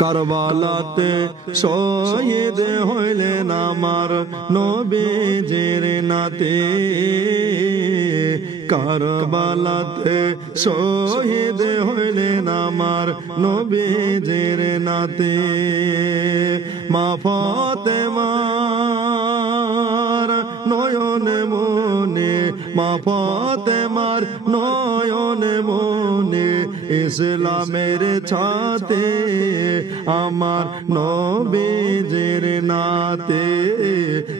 কারবালাতে শহীদ হইলেন আমার নবীজির নাতে কারবালাতে শহীদ হইলেন আমার নবীজির নাতে মা ফাতেমার নয়ন মনে মা ফাতেমার নয়ন মনে ইসলামের ছাতে আমার নবীজির নাতে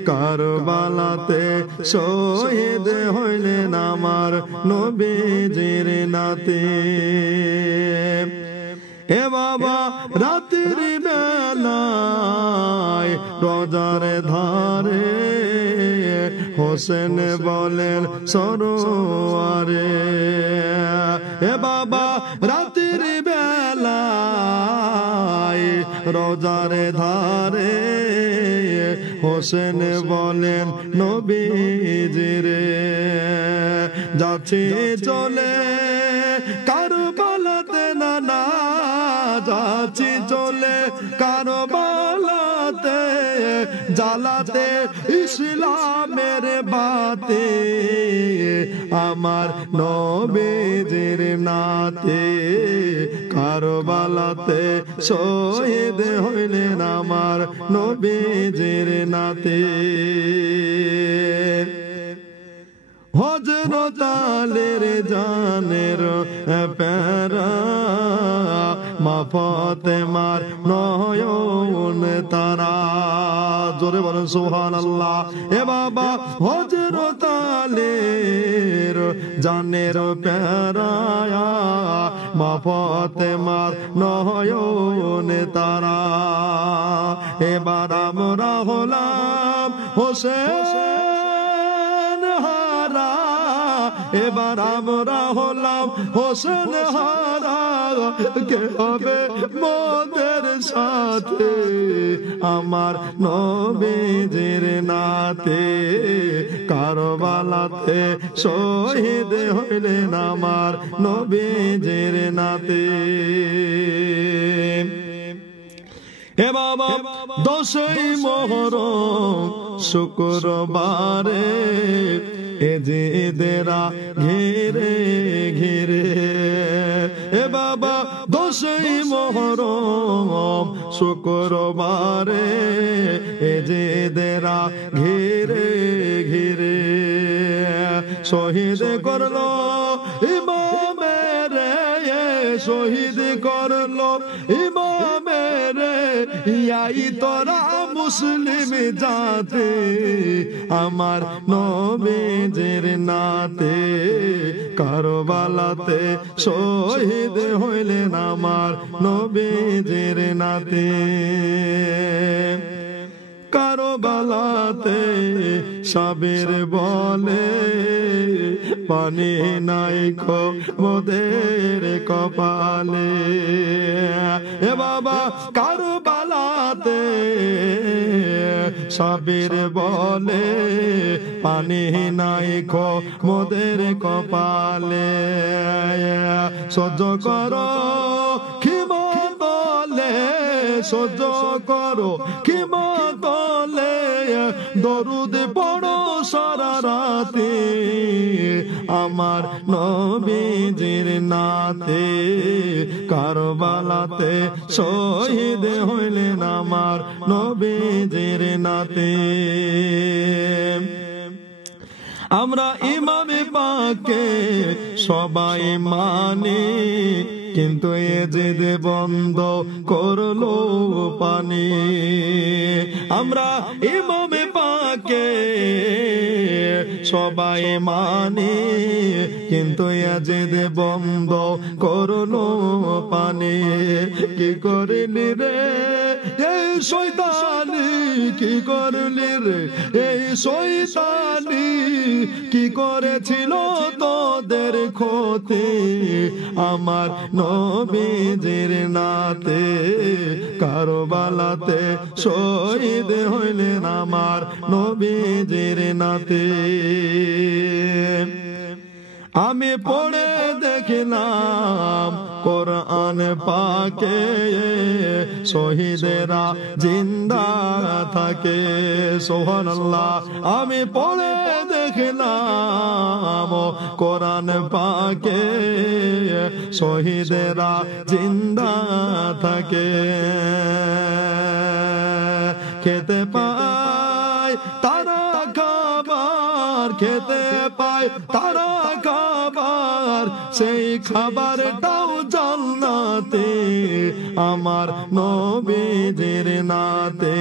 কারবালাতে শহীদ হইলেন আমার নবীজির নাতে এ বাবা রাতের বেলায় রোজার ধারে হোসেন বলেন সরোয়ারে এ বাবা রাতের বেলায় রোজার ধারে হোসেন বলেন নবীজিরে যাচ্ছে চলে কারবালাতে নানা যাচ্ছি চলে কারবালাতে জ্বালাতে ইসলামের বাতে আমার নবীজির নাতে কারবালাতে শহীদ হইলেন আমার নবীজির নাতে হযরত আলীর জানের প্যারা মা ফাতেমার নয়ন তারা জোরে বলেন সুবহানাল্লাহ এ বাবা হযরত আলীর জানের প্যারা মা ফাতেমার নয়ন তারা এবার আমরা হলাম হোসেন হারা এবার আমরা হলাম হোসেন হারা কে হবে মোদের সাথে আমার নবীজির নাতে কারবালাতে শহীদ হইলেন আমার নবীজির নাতে হে বাবা 10ই মুহররম শুক্রবারে এজিদেরা ঘিরে ঘিরে হে বাবা 10ই মুহররম শুক্রবারে এজিদেরা ঘিরে ঘিরে শহীদ করলো ইমামের শহীদ করলো ইমামের ইয়াই তোরা মুসলিম জাতে আমার নবীজির নাতে কারবালাতে শহীদ হইলেন আমার নবীজির নাতে কারবালাতে সাবির বলে পানি নাই মোদের কপালে এ বাবা কারবালাতে সাবির বলে পানি নাই মোদের কপালে সহ্য করো ক্ষমা বলে সহ্য করো ক্ষমা বলে দরুদ পড়ো সারা রাতে আমার নবীজির নাতে কারবালাতে শহীদ হইলেন আমার নবীজির নাতে আমরা ইমামে পাকে সবাই মানি কিন্তু এজিদ বন্ধ করলো পানি আমরা ইমামে পাকে সবাই মানি কিন্তু এজিদ বন্ধ করলো পানি কি করিলি রে এই শয়তানি কি করলি রে এই শয়তানি কি করেছিল তোদের ক্ষতি আমার নবীজির নাতে কারবালাতে শহীদ হইলেন আমার নবীজির নাতে আমি পড়ে দেখলাম কোরআন পাকে শহীদেরা জিন্দা থাকে সুবহানাল্লাহ আমি পড়ে দেখলাম কোরআন পাকে শহীদেরা জিন্দা থাকে খেতে পায় তারা খাবার খেতে পায় তারা খাবার সেই খাবারটাও জান্নাতে আমার নবীজির নাতে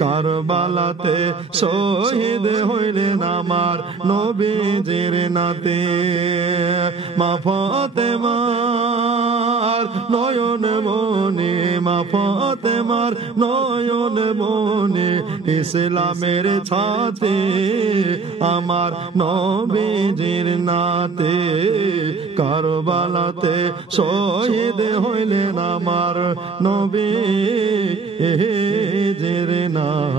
কারবালাতে শহীদ হইলেন আমার নবীজির নাতে মা ফাতেমার নয়ন মনি মা ফাতেমার নয়ন মনি ইসলামের ছাতে আমার নবীজির নাতে কারবালাতে শহীদ হইলেন আমার নবীজির নাতে